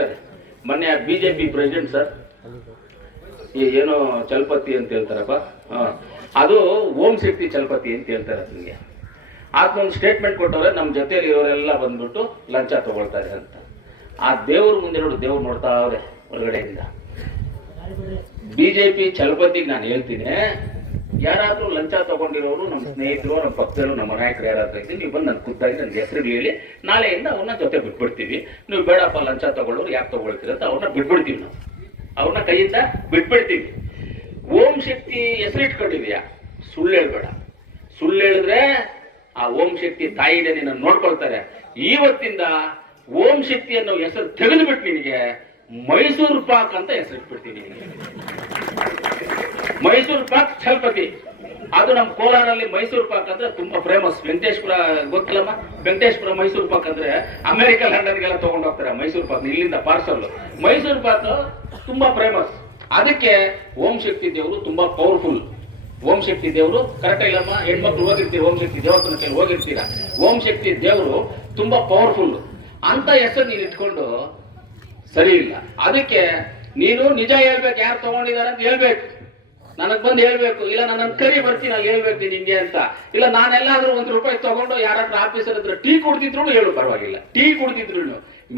ಹೇಳ್ತಾರೆ. ಮೊನ್ನೆ B J P president sir ಏನೋ ಚಲಪತಿ ಅಂತ ಹೇಳ್ತಾರಪ್ಪ. ಅದು ಓಂ ಶಕ್ತಿ ಚಲಪತಿ ಅಂತ ಹೇಳ್ತಾರೆ ನಿಮಗೆ ಆತ್ಮೊಂದು ಸ್ಟೇಟ್ಮೆಂಟ್ ಕೊಟ್ಟವ್ರೆ ನಮ್ಮ ಜೊತೆಯಲ್ಲಿ ಇರೋರೆಲ್ಲ ಬಂದ್ಬಿಟ್ಟು ಲಂಚ ತಗೊಳ್ತಾರೆ ಅಂತ. ಆ ದೇವ್ರ ಮುಂದೆ ನೋಡು, ದೇವ್ರು ನೋಡ್ತಾ ಬಿ ಹೊರಗಡೆಯಿಂದ ಬಿಜೆಪಿ ಚಲಪತಿಗೆ ನಾನು ಹೇಳ್ತೀನಿ ಯಾರಾದ್ರೂ ಲಂಚ ತಗೊಂಡಿರೋರು ನಮ್ಮ ಸ್ನೇಹಿತರು, ನಮ್ಮ ಪಕ್ಕದಲ್ಲೂ ನಮ್ಮ ನಾಯಕರು ಯಾರಾದ್ರೂ ಇದ್ದೀನಿ ನೀವು ಬಂದು ನನ್ನ ಖುದ್ದಾಗಿ ನನಗೆ ಹೆಸರು ಹೇಳಿ, ನಾಳೆಯಿಂದ ಅವ್ರನ್ನ ಜೊತೆ ಬಿಟ್ಬಿಡ್ತೀವಿ. ನೀವು ಬೇಡಪ್ಪ ಲಂಚ ತಗೊಳ್ಳೋರು ಯಾಕೆ ತಗೊಳ್ತೀರ ಅಂತ ಅವ್ರನ್ನ ಬಿಟ್ಬಿಡ್ತೀವಿ ನಾವು. ಅವ್ರನ್ನ ಕೈಯಿಂದ ಬಿಟ್ಬಿಡ್ತೀವಿ. ಓಂ ಶಕ್ತಿ ಹೆಸರಿಟ್ಕೊಂಡಿದ್ಯಾ ಸುಳ್ಳು ಹೇಳ್ಬೇಡ. ಸುಳ್ಳು ಹೇಳಿದ್ರೆ ಆ ಓಂ ಶಕ್ತಿ ತಾಯಿನೇ ನಿನ್ನ ನೋಡ್ಕೊಳ್ತಾರೆ. ಇವತ್ತಿಂದ ಓಂ ಶಕ್ತಿ ಅನ್ನೋ ಹೆಸರು ತೆಗೆದುಬಿಟ್ಟು ನಿನಗೆ ಮೈಸೂರು ಪಾಕ್ ಅಂತ ಹೆಸರಿಟ್ಬಿಡ್ತೀನಿ ನಿನಗೆ ಮೈಸೂರು ಪಾಕ್ ಛಲಪತಿ ಅದು ನಮ್ಮ ಕೋಲಾರಲ್ಲಿ ಮೈಸೂರು ಪಾಕ್ ಅಂದ್ರೆ ತುಂಬಾ ಫೇಮಸ್ ವೆಂಕಟೇಶ್ವರ, ಗೊತ್ತಿಲ್ಲಮ್ಮ? ವೆಂಕಟೇಶ್ವರ ಮೈಸೂರು ಪಾಕ್ ಅಂದ್ರೆ ಅಮೆರಿಕ, ಲಂಡನ್ಗೆಲ್ಲ ತಗೊಂಡು ಹೋಗ್ತಾರೆ ಮೈಸೂರು ಪಾಕ್, ಇಲ್ಲಿಂದ ಪಾರ್ಸಲ್ ಮೈಸೂರು ಪಾಕ್ ತುಂಬಾ ಫೇಮಸ್ ಅದಕ್ಕೆ ಓಂ ಶಕ್ತಿ ದೇವರು ತುಂಬಾ ಪವರ್ಫುಲ್ ಓಂ ಶಕ್ತಿ ದೇವರು ಕರೆಕ್ಟ್ ಇಲ್ಲಮ್ಮ? ಹೆಣ್ಮಕ್ಳು ಹೋಗಿರ್ತೀವಿ ಓಂ ಶಕ್ತಿ ದೇವಸ್ಥಾನಕ್ಕೆ ಹೋಗಿರ್ತೀರಾ? ಓಂ ಶಕ್ತಿ ದೇವರು ತುಂಬಾ ಪವರ್ಫುಲ್ ಅಂತ ಹೆಸರು ನೀನು ಇಟ್ಕೊಂಡು ಸರಿ ಇಲ್ಲ. ಅದಕ್ಕೆ ನೀನು ನಿಜ ಹೇಳ್ಬೇಕು, ಯಾರು ತಗೊಂಡಿದ್ದಾರೆ ಅಂತ ಹೇಳ್ಬೇಕು. ನನಗ್ ಬಂದು ಹೇಳ್ಬೇಕು. ಇಲ್ಲ ನನ್ನ ಕರಿ, ಬರ್ತೀನಿ ಅಲ್ಲಿ ಹೇಳ್ಬೇಕು ನೀನ್ ಹಿಂಗೆ ಅಂತ. ಇಲ್ಲ, ನಾನೆಲ್ಲಾದ್ರೂ ಒಂದ್ ರೂಪಾಯಿ ತಗೊಂಡು ಯಾರಾದ್ರೂ ಆಫೀಸರ್ ಹತ್ರ ಟೀ ಕುಡ್ತಿದ್ರು ಹೇಳು ಪರವಾಗಿಲ್ಲ. ಟೀ ಕುಡ್ತಿದ್ರು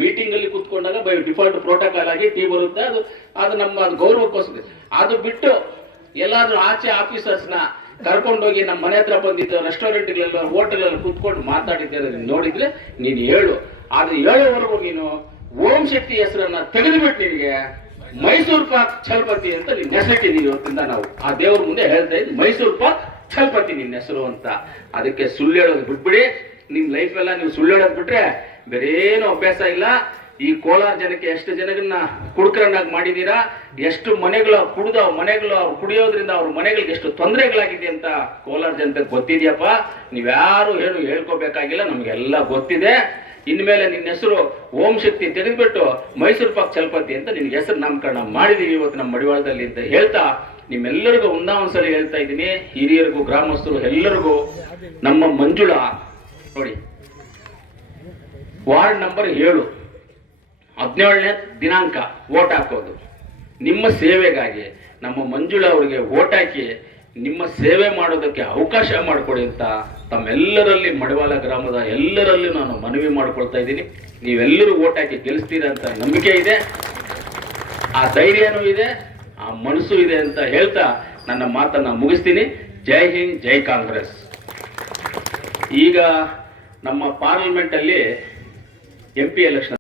ಮೀಟಿಂಗ್ ಅಲ್ಲಿ ಕುತ್ಕೊಂಡಾಗ ಬೈ ಡಿಫಾಲ್ಟ್ ಪ್ರೋಟೋಕಾಲ್ ಆಗಿ ಟೀ ಬರುತ್ತೆ. ಅದು ಅದು ನಮ್ಮ ಗೌರವಕ್ಕೋಸ್ಕರ. ಅದು ಬಿಟ್ಟು ಎಲ್ಲಾದ್ರೂ ಆಚೆ ಆಫೀಸರ್ಸ್ನ ಕರ್ಕೊಂಡೋಗಿ ನಮ್ಮ ಮನೆ ಹತ್ರ ಬಂದಿದ್ದು ರೆಸ್ಟೋರೆಂಟ್ಗಳೆಲ್ಲ ಹೋಟೆಲಲ್ಲಿ ಕುತ್ಕೊಂಡು ಮಾತಾಡಿದ್ದೆ ನೋಡಿದ್ರೆ ನೀನು ಹೇಳು. ಆದ್ರೆ ಹೇಳೋವರೆಗೂ ನೀನು ಓಂ ಶಕ್ತಿ ಹೆಸರನ್ನ ತೆಗೆದುಬಿಟ್ಟು ನಿನಗೆ. ಮೈಸೂರು ಪಾಕ್ ಛಲಪತಿ ಅಂತ ನಿನ್ನ ಹೆಸರಿಟ್ಟಿದ್ದೀವಿ ಇವತ್ತಿಂದ ನಾವು. ಆ ದೇವ್ರ ಮುಂದೆ ಹೇಳ್ತಾ ಇದ್ವಿ ಮೈಸೂರು ಪಾಕ್ ಛಲಪತಿ ನಿನ್ನ ಹೆಸರು ಅಂತ. ಅದಕ್ಕೆ ಸುಳ್ಳು ಹೇಳೋದು ಬಿಟ್ಬಿಡಿ. ನಿಮ್ ಲೈಫ್ ಎಲ್ಲ ನೀವು ಸುಳ್ಳು ಹೇಳೋದು ಬಿಟ್ರೆ ಬೇರೆ ಏನು ಅಭ್ಯಾಸ ಇಲ್ಲ. ಈ ಕೋಲಾರ ಜನಕ್ಕೆ ಎಷ್ಟು ಜನಗಳನ್ನ ಕುಡ್ಕರನ್ನಾಗಿ ಮಾಡಿದ್ದೀರಾ ಎಷ್ಟು ಮನೆಗಳು ಕುಡಿದ ಮನೆಗಳು ಅವ್ರು ಕುಡಿಯೋದ್ರಿಂದ ಅವ್ರ ಮನೆಗಳಿಗೆ ಎಷ್ಟು ತೊಂದರೆಗಳಾಗಿದೆ ಅಂತ ಕೋಲಾರ ಜನತೆ ಗೊತ್ತಿದ್ಯಪ್ಪ? ನೀವ್ಯಾರು ಏನು ಹೇಳ್ಕೋಬೇಕಾಗಿಲ್ಲ, ನಮ್ಗೆಲ್ಲ ಗೊತ್ತಿದೆ. ಇನ್ಮೇಲೆ ನಿನ್ನ ಹೆಸರು ಓಂ ಶಕ್ತಿ ತೆಗೆದ್ಬಿಟ್ಟು ಮೈಸೂರು ಪಾಕ್ ಚಲಪತಿ ಅಂತ ನಿನ್ನ ಹೆಸರು ನಾಮಕರಣ ಮಾಡಿದೀವಿ ಇವತ್ತು ನಮ್ಮ ಮಡಿವಾಳದಲ್ಲಿ ಅಂತ ಹೇಳ್ತಾ ನಿಮ್ಮೆಲ್ಲರಿಗೂ ಒಂದಾ ಒಂದ್ಸಲ ಹೇಳ್ತಾ ಇದ್ದೀನಿ. ಹಿರಿಯರಿಗೂ, ಗ್ರಾಮಸ್ಥರು ಎಲ್ಲರಿಗೂ ನಮ್ಮ ಮಂಜುಳಾ, ನೋಡಿ, ವಾರ್ಡ್ ನಂಬರ್ ಏಳು, ಹದಿನೇಳನೇ ದಿನಾಂಕ ಓಟ್ ಹಾಕೋದು. ನಿಮ್ಮ ಸೇವೆಗಾಗಿ ನಮ್ಮ ಮಂಜುಳಾ ಅವರಿಗೆ ಓಟ್ ಹಾಕಿ ನಿಮ್ಮ ಸೇವೆ ಮಾಡೋದಕ್ಕೆ ಅವಕಾಶ ಮಾಡಿಕೊಡಿ ಅಂತ ತಮ್ಮೆಲ್ಲರಲ್ಲಿ ಮಡಿವಾಳ ಗ್ರಾಮದ ಎಲ್ಲರಲ್ಲಿ ನಾನು ಮನವಿ ಮಾಡ್ಕೊಳ್ತಾ ಇದ್ದೀನಿ. ನೀವೆಲ್ಲರೂ ಓಟ್ ಹಾಕಿ ಗೆಲ್ಲಿಸ್ತೀರ ಅಂತ ನಂಬಿಕೆ ಇದೆ. ಆ ಧೈರ್ಯನೂ ಇದೆ, ಆ ಮನಸ್ಸು ಇದೆ ಅಂತ ಹೇಳ್ತಾ ನನ್ನ ಮಾತನ್ನ ಮುಗಿಸ್ತೀನಿ. ಜೈ ಹಿಂದ್, ಜೈ ಕಾಂಗ್ರೆಸ್. ಈಗ ನಮ್ಮ ಪಾರ್ಲಿಮೆಂಟಲ್ಲಿ ಎಂ ಪಿ ಎಲೆಕ್ಷನ್